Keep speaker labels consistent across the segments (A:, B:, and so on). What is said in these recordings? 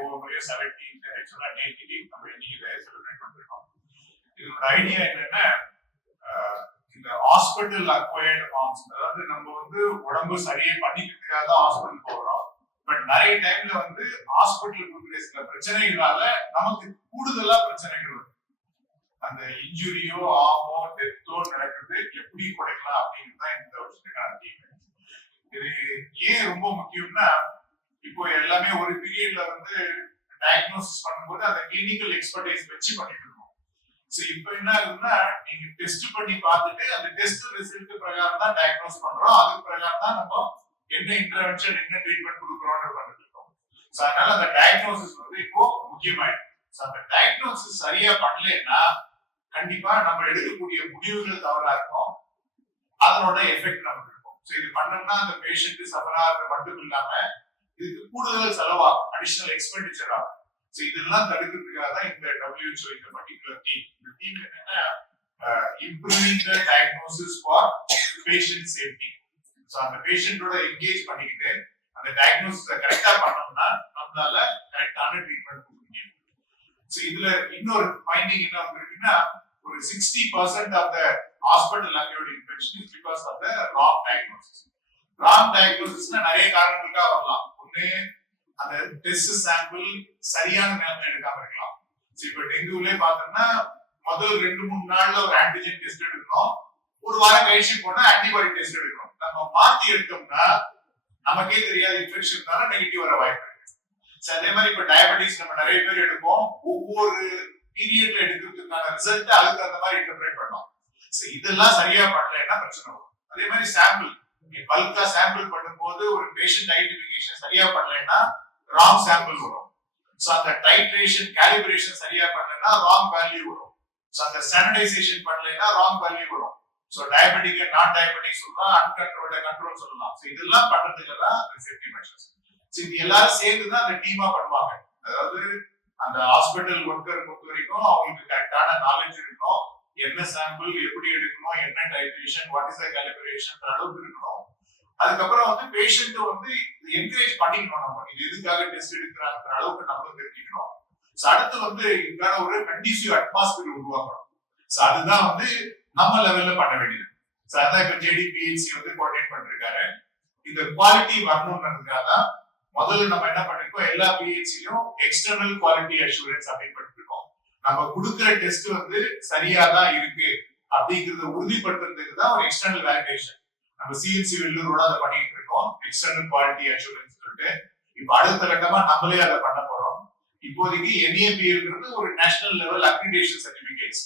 A: ஒவ்வொரு முறையும் செவன்டீன் ஆக்சுவலா நம்ம இன்னைக்கு செலிப்ரேட் பண்ணிருக்கோம். இதோட ஐடியா என்னன்னா இந்த ஹாஸ்பிட்டல் அக்வயர்டு ஃபார்ம்ஸ் அதாவது நம்ம வந்து உடம்பு சரியை பண்ணிக்கிறதுக்காக தான் ஹாஸ்பிட்டல் போகிறோம் பட் நிறைய டைம்ல வந்து ஹாஸ்பிட்டல் கொடுக்குற சில பிரச்சனைகளால நமக்கு கூடுதலா பிரச்சனைகள் வருது அந்த இன்ஜுரியோ ஆமோ டெத்தோ நடக்கிறது எப்படி குறைக்கலாம் அப்படின்னு தான் இந்த வருஷத்துக்கான தீமை இது ஏன் ரொம்ப முக்கியம்னா இப்போ எல்லாமே ஒரு பீரியட்ல வந்து டயக்னோசிஸ் பண்ணும்போது அந்த கிளினிக்கல் எக்ஸ்பர்டைஸ் வச்சு பண்ணிட்டு இருக்கோம். சோ இப்போ என்ன ஆகுதுன்னா நீங்க டெஸ்ட் பண்ணி பார்த்துட்டு அந்த டெஸ்ட் ரிசல்ட் பிரகாரம் தான் டயக்னோஸ் பண்றோம். அது பிரகாரம் தான் நம்ம என்ன இன்டர்வென்ஷன் என்ன ட்ரீட்மெண்ட் கொடுக்குறோம்னு பண்ணிட்டு இருக்கோம். சோ அதனால அந்த டயக்னோசிஸ் வந்து இப்போ முக்கியமாயிடும் ஸோ அந்த டயக்னோசிஸ் சரியா பண்ணலைன்னா கண்டிப்பா நம்ம எடுக்கக்கூடிய முடிவுகள் தவறா இருக்கும். அதனோட எஃபெக்ட் நமக்கு இருக்கும். சோ இது பண்ணோம்னா அந்த பேஷண்ட் சஃபர் ஆகிறது மட்டும் இல்லாம இதுக்கு கூடுதல் செலவாகும் அடிஷனல் எக்ஸ்பெண்டிச்சர் ஆகும் சோ இதெல்லாம் தடுக்கிறதுக்காக தான் இந்த டபிள்யூஹெச்ஓ இந்த பர்டிகுலர் டீம் இந்த டீம் என்னன்னா improving the diagnosis for patient safety so அந்த பேஷண்டோட என்கேஜ் பண்ணிக்கிட்டு அந்த டயக்னோசிஸை கரெக்டா பண்ணோம்னா நம்மளால கரெக்டான ட்ரீட்மெண்ட் கொடுக்க முடியும். சோ இதுல இன்னொரு ஃபைண்டிங் என்ன வந்திருக்குன்னா ஒரு sixty percent of the hospital acute infection is because of the wrong diagnosis wrong டயக்னோசிஸ்னா நிறைய காரணங்களுக்காக வரலாம். ஒண்ணு அந்த டெஸ்ட் சாம்பிள் சரியான நேரத்துல எடுக்காம இருக்கலாம். சோ இப்ப டெங்குலே பார்த்தோம்னா முதல் ரெண்டு மூணு நாள்ல ஒரு ஆன்டிஜென் டெஸ்ட் எடுக்கணும் ஒரு வாரம் கழிச்சு போனா ஆன்டிபாடி டெஸ்ட் எடுக்கணும் நம்ம மாத்தி எடுத்தோம்னா நமக்கே தெரியாது இன்ஃபெக்ஷன் நெகட்டிவ் வர வாய்ப்பு இருக்கு. அதே மாதிரி இப்ப டயபெட்டிஸ் நம்ம நிறைய பேர் எடுப்போம். ஒவ்வொரு பீரியட்ல எடுக்கிறதுக்கான ரிசல்ட் அதுக்கு அந்த மாதிரி இன்டர்பிரேட் பண்ணோம். இதெல்லாம் சரியா பண்ணலைன்னா பிரச்சனை வரும். அதே மாதிரி சாம்பிள் பல்கா சாம்பிள் பண்ணும்போது ஒரு பேஷண்ட் ஐடென்டிபிகேஷன் சரியா பண்ணலைன்னா ராங் சாம்பிள் வரும். சோ அந்த டைட்ரேஷன் கேலிபிரேஷன் சரியா பண்ணலைன்னா ராங் வேல்யூ வரும். சோ அந்த ஸ்டாண்டர்டைசேஷன் பண்ணலைன்னா ராங் வேல்யூ வரும். சோ டயபெட்டிக் நான் டயபெட்டிக் சொல்லலாம் அன்கண்ட்ரோல்ட கண்ட்ரோல் சொல்லலாம். சோ இதெல்லாம் பண்றதுக்கெல்லாம் சேஃப்டி மெஷர்ஸ் சோ இது எல்லாரும் சேர்ந்து தான் அந்த டீமா பண்ணுவாங்க. அதாவது அந்த ஹாஸ்பிட்டல் ஒர்க்கர் பொறுத்த வரைக்கும் அவங்களுக்கு கரெக்டான நாலேஜ் இருக்கும். என்ன சாம்பிள் எப்படி எடுக்கணும் என்ன titration what is the calibration அளவுக்கு இருக்கணும். அதுக்கப்புறம் வந்து பேஷண்ட் வந்து என்கரேஜ் பண்ணிக்கணும் நம்ம. இது எதுக்காக டெஸ்ட் எடுக்கிறாங்கிற அளவுக்கு நம்மளும் தெரிஞ்சுக்கணும். ஸோ அடுத்து வந்து இதுக்கான ஒரு கண்டிசிவ் அட்மாஸ்பியர் உருவாக்கணும். ஸோ அதுதான் வந்து நம்ம லெவல்ல பண்ண வேண்டியது. ஸோ அதான் இப்ப ஜேடிபிஎஸ்சி வந்து கோஆர்டினேட் பண்ணிருக்காரு. இந்த குவாலிட்டி வரணும்ன்றதுக்காக தான் முதல்ல நம்ம என்ன பண்ணிருக்கோம் எல்லா பிஹெச்சிலையும் எக்ஸ்டர்னல் குவாலிட்டி அஷூரன்ஸ் அப்படின்னு பண்ணிருக்கோம். நம்ம கொடுக்குற டெஸ்ட் வந்து சரியா தான் இருக்கு அப்படிங்கறத உறுதிப்படுத்துறதுக்கு தான் ஒரு எக்ஸ்டர்னல் வேலிடேஷன் நம்ம சிஎன்சி வெள்ளூரோட அதை பண்ணிட்டு இருக்கோம். எக்ஸ்டர்னல் குவாலிட்டி அஷூரன்ஸ் சொல்லிட்டு. இப்ப அடுத்த கட்டமா நம்மளே அதை பண்ண போறோம். இப்போதைக்கு என்ஏபிங்கிறது ஒரு நேஷனல் லெவல் அக்ரிடேஷன் சர்டிபிகேட்ஸ்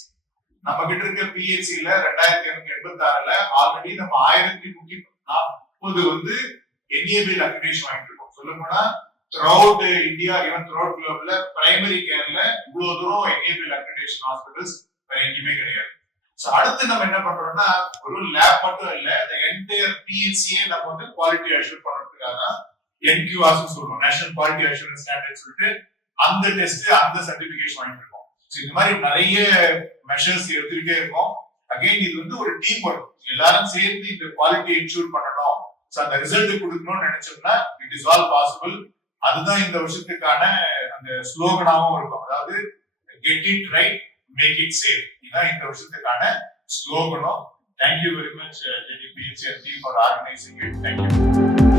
A: நம்ம கிட்ட இருக்க பிஹெச்சில ரெண்டாயிரத்தி இருநூத்தி எண்பத்தி ஆறுல ஆல்ரெடி நம்ம ஆயிரத்தி நூத்தி நாற்பது வந்து என்ஏபிஎல் அக்ரிடேஷன் வாங்கிட்டு இருக்கோம். சொல்ல போனா த்ரௌட் இந்தியா ஈவன் த்ரௌட் குளோப்ல பிரைமரி கேர்ல இவ்வளவு தூரம் என்ஏபிஎல் அக்ரிடேஷன் ஹாஸ்பிட்டல்ஸ் வேற எங்கேயுமே கிடையாது. சோ அடுத்து நம்ம என்ன பண்றோம்னா ஒரு லேப் மட்டும் இல்ல இந்த என்டையர் பிஹெச்சியே நம்ம வந்து குவாலிட்டி அஷூர் பண்றதுக்காக தான் என்கியூஆர்ஸ் சொல்றோம். நேஷனல் குவாலிட்டி அஷூரன்ஸ் ஸ்டாண்டர்ட் சொல்லிட்டு அந்த டெஸ்ட் அந்த சர்டிபிகேஷன் வாங்கிட்டு இருக்கோம் இந்த மாதிரி நிறைய மெஷர்ஸ் எடுத்துக்கிட்டே இருக்கோம். அகைன் இது வந்து ஒரு டீம் ஒர்க் எல்லாரும் சேர்ந்து இந்த குவாலிட்டி என்ஷூர் பண்ணணும். சோ அந்த ரிசல்ட் கொடுக்கணும்னு நினைச்சோம்னா இட் இஸ் ஆல் பாசிபிள் அதுதான் இந்த வருஷத்துக்கான அந்த ஸ்லோகனாவும் இருக்கும். அதாவது get it right make it safe இதுதான் இந்த வருஷத்துக்கான ஸ்லோகனும் thank you very much JDPSC team for organising it thank you